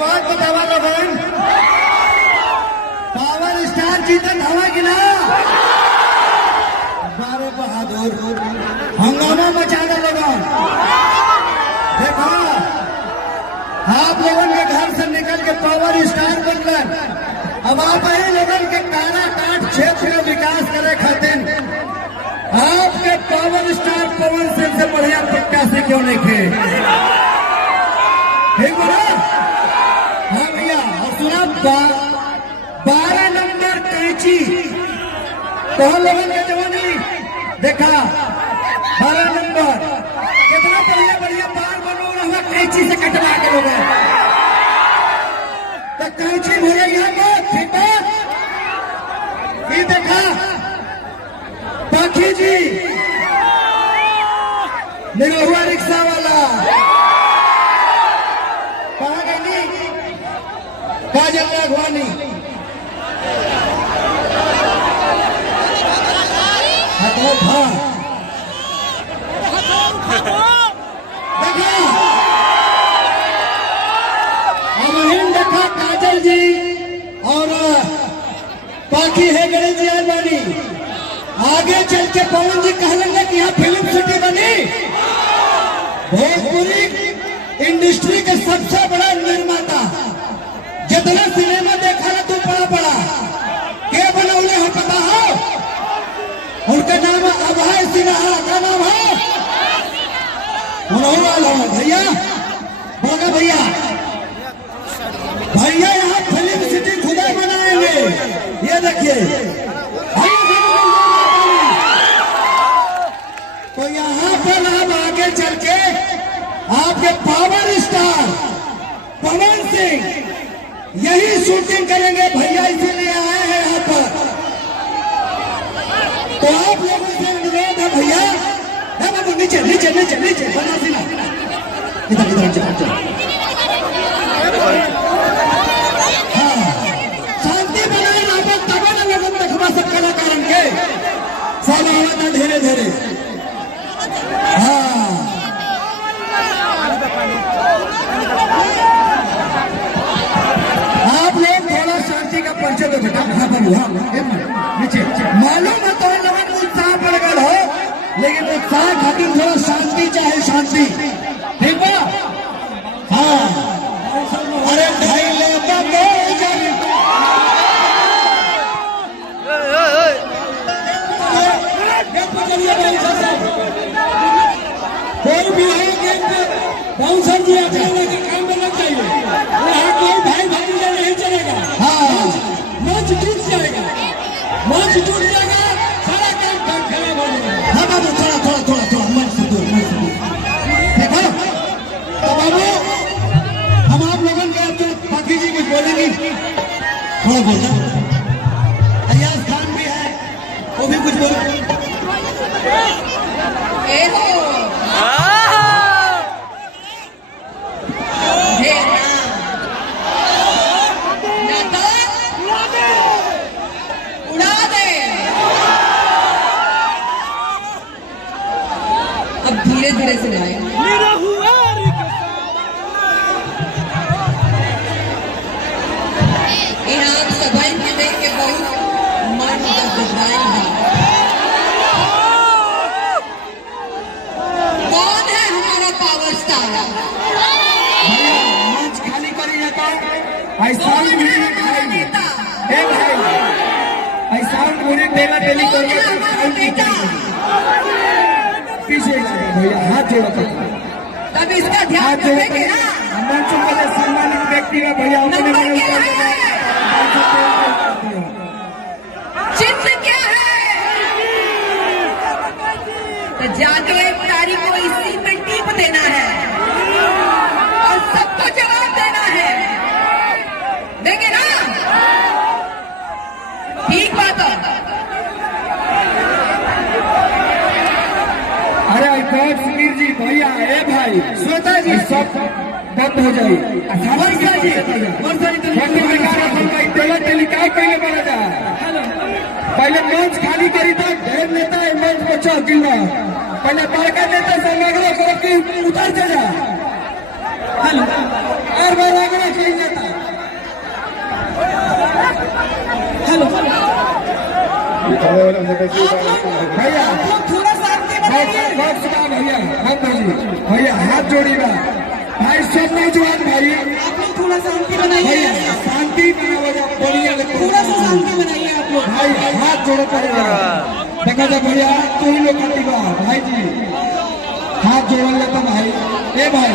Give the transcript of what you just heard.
बात बतावा लोगन, पावर स्टार जीतन हवा की ना बारे बहादुर हंगामा मचाना लोगन। देखो आप लोगन के घर से निकल के पावर स्टार बनकर अब आप ही लोगन के काला काट क्षेत्र का विकास करे खातिर आपके पावर स्टार पवन सिंह से बढ़िया पट्टा से क्यों नहीं खे? ठीक बोला? हाँ भैया। और सुना 12 नंबर कैंची तो हम लोगों के जवानी देखा 12 नंबर कितना बढ़िया बढ़िया बाल बनो रहा कैंची से कटवा के लोग तो कैंची भैया यहाँ को ठीक है। ये देखा पाखी जी निरहुआ रिक्शा वाला कहाँ गई काजल राघवानी देखा देखा काजल जी और पाखी है गणेश जी आडवाणी। आगे चल के पवन जी कह लेंगे कि यहाँ फिल्म सिटी बनी भोजपुरी इंडस्ट्री के सबसे बड़ा निर्माता। जितना सिनेमा देखा ना तू बड़ा बड़ा के बनौले हो पता हो? उनका नाम अभय सिन्हा का नाम है भैया बोला भैया भैया यहाँ फिल्म सिटी खुदा बनाएंगे। ये देखिए तो यहाँ पर आप आगे चल के आपके पावर स्टार पवन सिंह यही शूटिंग करेंगे भैया, इसीलिए आए हैं यहाँ पर। तो आप लोगों से अनुरोध है भैया बाबू नीचे नीचे नीचे नीचे बना सिना इधर इधर चलो हाँ शांति बनाए आप तब न लगन देखवा सब कलाकार के सब आवाज धीरे धीरे। हाँ आप लोग थोड़ा शांति का परिचय दो बेटा। कहाँ पर हुआ नीचे मालूम है तो लोगों को उत्साह पड़ गया हो, लेकिन उत्साह खातिर थोड़ा शांति चाहे शांति। ठीक है? हाँ अरे ढाई लोग कोई भी है बाउंसर जी अचानक के काम में लग जाइए। यहाँ कोई भाई भतीजा नहीं चलेगा। हाँ मंच टूट जाएगा, मंच टूट जाएगा, सारा काम खराब हो जाएगा। हाँ बाबू थोड़ा थोड़ा थोड़ा थोड़ा मंच से दूर देखो तो बाबू हम आप लोगों के आपके पाखी जी कुछ बोलेंगी थोड़ा बोलना। अयाज खान भी है वो भी कुछ बोले। अब धीरे धीरे से जाए। आप सभी के देख के बहुत मन गदगदाएगा। कौन है हमारा पावर स्टार? मंच खाली करी जाता ऐसा ऐसा पूरी टेला टेली पीछे भैया हाथ जोड़ो तब इसका ध्यान रखेंगे ना। मंच पर सम्मानित व्यक्ति का भैया अपने चिन्ह क्या है? तो जाके तारीख को इसी में टीप देना है और सबको जवाब देना है। देंगे ना? ठीक बात है। अरे सुनील जी भैया ए भाई श्वेता जी सब बंद हो जाए। वर्षा जी पहले मंच खाली करी था ढेर नेता मंच पर चौक गिर पहले बड़का नेता से उतर चला हेलो और बार आगे कहीं जाता हेलो भैया थोड़ा शांति बनाइए। भैया हाथ जोड़िएगा भाई, सब नौजवान भाई आप लोग थोड़ा शांति बनाइए। भैया शांति बनाओ, बढ़िया थोड़ा सा शांति बनाइए आप लोग। भाई हाथ जोड़ो पड़ेगा। देखा जा भैया तू ही लोग भाई जी हाथ जोड़ लेता भाई। ए भाई